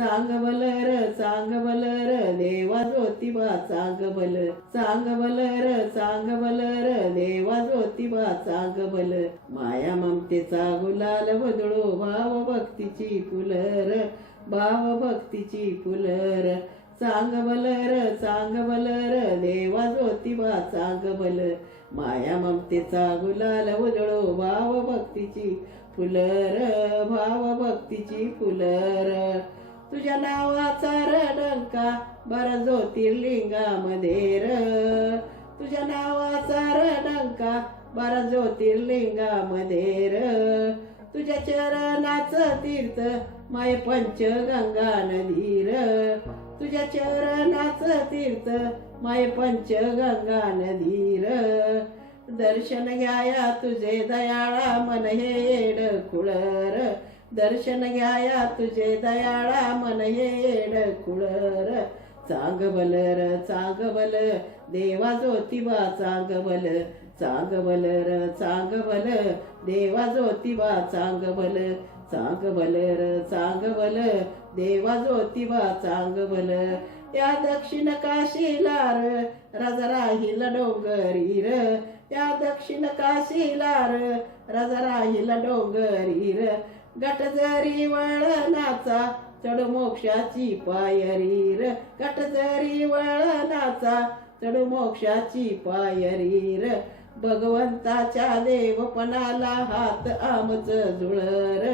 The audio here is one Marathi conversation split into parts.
सांग बलर सांग बलर देवा ज्योतिबा सांग बल सांग बलर सांग बलर देवा ज्योतिबा सांग बल माया ममतेचा गुलाल बदळो भाव भक्तीची फुलर भाव भक्तीची फुलर. सांग बलर सांग बलर देवा ज्योतिबा सांग बल माया ममतेचा गुलाल उधळो भाव भक्तीची फुलर भाव भक्तीची फुलर. तुझ्या नावाचा रडंका बर ज्योतिर्लिंगामध्ये र. तुझ्या नावाचा रडंका बर ज्योतिर्लिंगामध्ये र. तुझ्या चरणाचं तीर्थ माय पंचगंगा नदी र. तुझ्या चरणाचं तीर्थ माय पंचगंगा नदी र. दर्शन घ्याया तुझे दयाळा मन हे येड कुळर दर्शन घ्याया तुझे दयाळा मन येड कुळर. चांग र चांग बल देवा ज्योतिबा चांग बल चांग बलर चांग बल देवा ज्योतिबा चांग बल चांग बलर चांग बल देवा ज्योतिबा चांग बल या दक्षिण काशीला र राजा राहील डोंगरी र या दक्षिण काशीला र राजा राहील डोंगरी र गट जरी वळणाचा चढ मोक्षाची पायरी र. गट जरी वळणाचा चढ मोक्षाची पायरी र. भगवंताच्या देवपणाला हात आमच जुळर.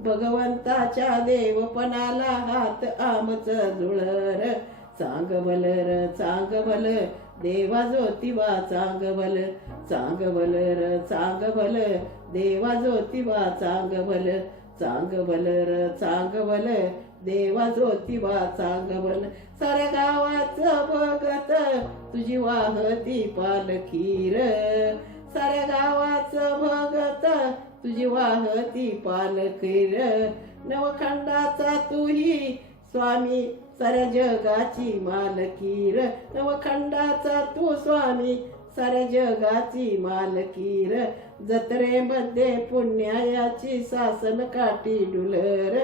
भगवंताच्या देवपणाला हात आमच जुळर. चांग र चांग बल देवा ज्योतिबा चांग बल चांग बलर चांग बल देवा ज्योतिबा चांग बल चांग बलर चांग बल देवा ज्योतिबा चांग बल साऱ्या गावाचं बघत तुझी वाहती पालखीर. साऱ्या गावाचं भगत तुझी वाहती पालखीर. नवखंडाचा तुही स्वामी साऱ्या जगाची मालकीर नवखंडाचा तू स्वामी साऱ्या जगाची मालकीर जत्रेमध्ये पुण्यायाची सासन काठी डुलर.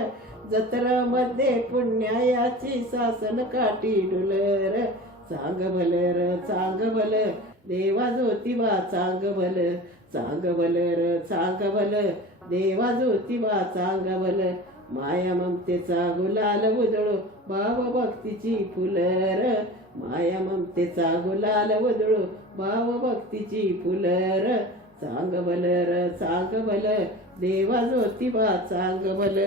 जत्रामध्ये पुण्यायाची सासन काठी डुलर. चांग र चांग भल देवा ज्योतिबा चांग बल चांग बलर चांग भल देवा ज्योतिबा चांग भल माया ममतेचा गुलाल उजळो भाव भक्तीची फुलर. माया ममतेचा गुलाल उजळो भाव भक्तीची फुलर. चांग बलर चांग बल देवा ज्योतिबा चांग बल